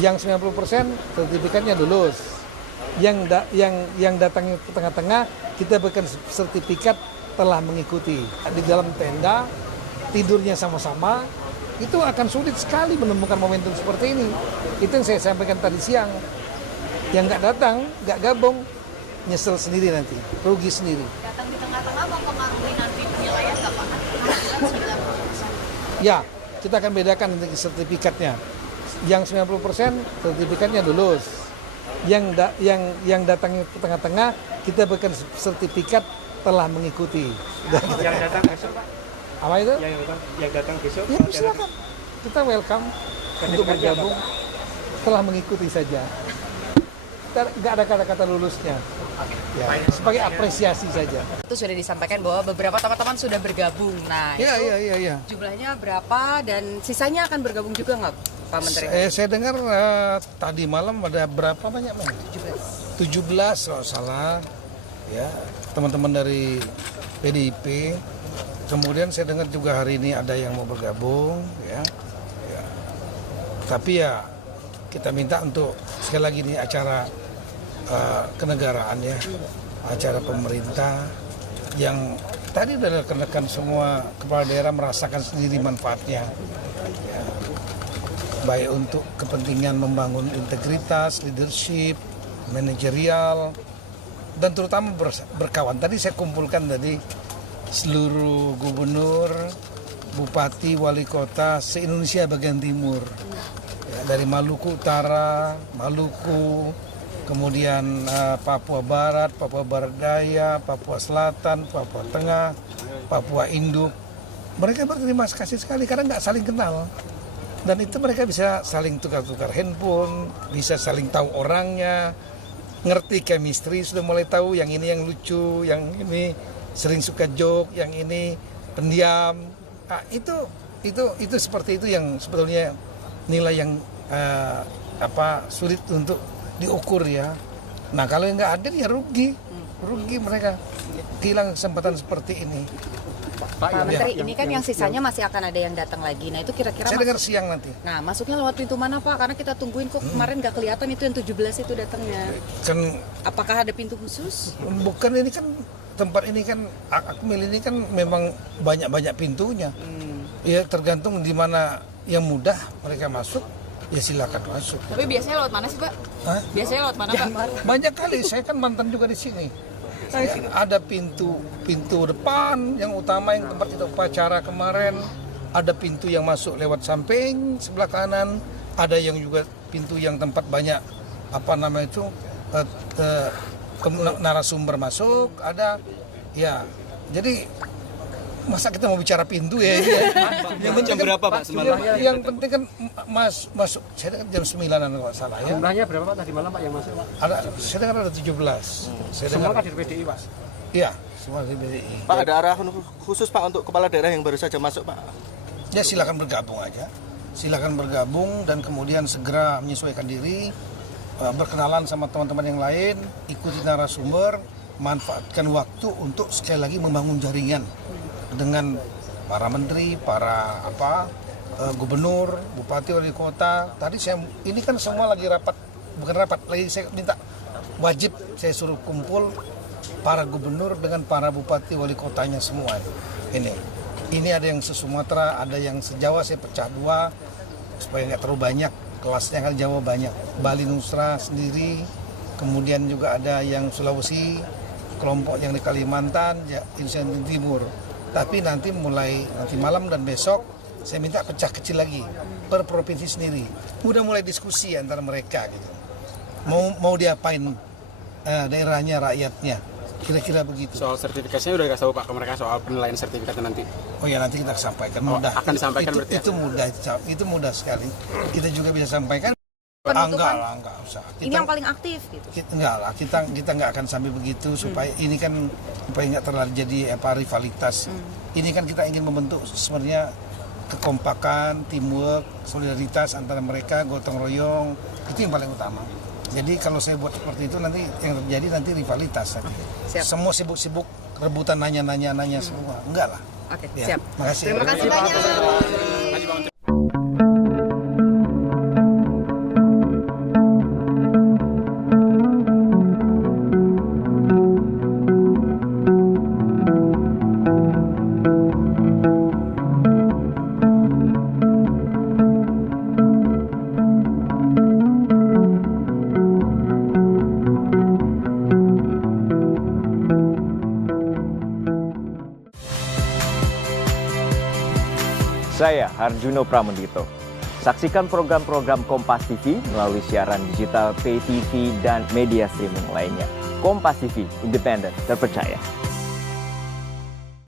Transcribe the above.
Yang 90% sertifikatnya lulus. Yang datang ke tengah-tengah kita berikan sertifikat telah mengikuti. Di dalam tenda tidurnya sama-sama, itu akan sulit sekali menemukan momentum seperti ini. Itu yang saya sampaikan tadi siang. Yang nggak datang, nggak gabung, nyesel sendiri nanti, rugi sendiri. Datang di tengah-tengah mempengaruhi nanti penilaian nggak Pak? Ya, kita akan bedakan nanti sertifikatnya. Yang 90% sertifikatnya lulus. Yang datang ke tengah-tengah kita berikan sertifikat telah mengikuti. Yang datang besok Pak? Apa itu? Yang datang besok? Ya silakan. Kita welcome untuk bergabung. Telah mengikuti saja. Nggak ada kata-kata lulusnya. Ya, sebagai apresiasi saja. Itu sudah disampaikan bahwa beberapa teman-teman sudah bergabung. Nah, Iya. jumlahnya berapa dan sisanya akan bergabung juga nggak Pak Menteri? Saya dengar tadi malam ada berapa banyak? 17 kalau salah. Ya, teman-teman dari PDIP. Kemudian saya dengar juga hari ini ada yang mau bergabung. Ya. Tapi ya kita minta untuk sekali lagi ini acara kenegaraan ya, acara pemerintah yang tadi sudah rekan-rekan semua kepala daerah merasakan sendiri manfaatnya, ya. Baik untuk kepentingan membangun integritas, leadership, manajerial, dan terutama berkawan. Tadi saya kumpulkan tadi seluruh gubernur, bupati, wali kota se-Indonesia bagian timur. Ya, dari Maluku Utara, Maluku, kemudian Papua Barat, Papua Barat Daya, Papua Selatan, Papua Tengah, Papua Induk. Mereka berterima kasih sekali karena nggak saling kenal. Dan itu mereka bisa saling tukar-tukar handphone, bisa saling tahu orangnya, ngerti chemistry, sudah mulai tahu yang ini yang lucu, yang ini sering suka joke, yang ini pendiam. Nah, itu seperti itu yang sebetulnya nilai yang sulit untuk diukur ya. Nah kalau yang nggak hadir ya rugi mereka kehilangan kesempatan seperti ini. Pak Menteri, ini kan yang sisanya masih akan ada yang datang lagi. Nah itu kira-kira saya dengar siang nanti. Nah masuknya lewat pintu mana Pak? Karena kita tungguin kok kemarin nggak kelihatan itu yang 17 itu datangnya. Apakah ada pintu khusus? Bukan, ini kan tempat ini kan Akmil ini kan memang banyak pintunya. Ya tergantung di mana yang mudah mereka masuk, ya silakan masuk. Tapi biasanya lewat mana sih Pak? Hah? Biasanya lewat mana Pak? Banyak kali, saya kan mantan juga di sini. Ya, ada pintu depan yang utama yang tempat kita upacara kemarin, ada pintu yang masuk lewat samping sebelah kanan, ada yang juga pintu yang tempat banyak narasumber masuk, ada ya. Jadi masa kita mau bicara pintu ya? Yang jam berapa Pak semalam? Yang penting kan masuk. Saya dengar jam 9-an kalau salah ya. Jumlahnya berapa Pak tadi malam Pak yang masuk Pak? Saya dengar ada 17. Semua kader PDI Pak? Iya, semua dari PDI. Pak, ada arahan khusus Pak untuk kepala daerah yang baru saja masuk Pak? Ya silakan bergabung aja. Silakan bergabung dan kemudian segera menyesuaikan diri, berkenalan sama teman-teman yang lain, ikuti narasumber, manfaatkan waktu untuk sekali lagi membangun jaringan dengan para menteri, para gubernur, bupati, wali kota. Tadi ini kan semua lagi bukan rapat, lagi saya minta wajib saya suruh kumpul para gubernur dengan para bupati, wali kotanya semua. Ini ada yang se-Sumatera, ada yang se-Jawa, saya pecah dua supaya nggak terlalu banyak, kelasnya kan Jawa banyak. Bali Nusra sendiri, kemudian juga ada yang Sulawesi, kelompok yang di Kalimantan, Indonesia Timur. Tapi nanti malam dan besok saya minta pecah kecil lagi per provinsi sendiri. Udah mulai diskusi antara mereka gitu. Mau diapain daerahnya, rakyatnya. Kira-kira begitu. Soal sertifikasinya udah dikasih tahu Pak ke mereka soal penilaian sertifikatnya nanti? Oh ya, nanti kita sampaikan. Mudah. Akan disampaikan berarti ya? Itu mudah sekali. Kita juga bisa sampaikan. Enggak usah. Ini yang paling aktif gitu. Kita nggak akan sampai begitu supaya ini kan supaya nggak terlalu jadi rivalitas. Ini kan kita ingin membentuk sebenarnya kekompakan, teamwork, solidaritas antara mereka, gotong royong, itu yang paling utama. Jadi kalau saya buat seperti itu nanti yang terjadi nanti rivalitas. Siap. Semua sibuk-sibuk rebutan nanya semua. Enggak lah. Oke, ya, siap. Makasih. Terima kasih banyak. Saya Harjuno Pramendito. Saksikan program-program Kompas TV melalui siaran digital, pay TV, dan media streaming lainnya. Kompas TV, independen, terpercaya.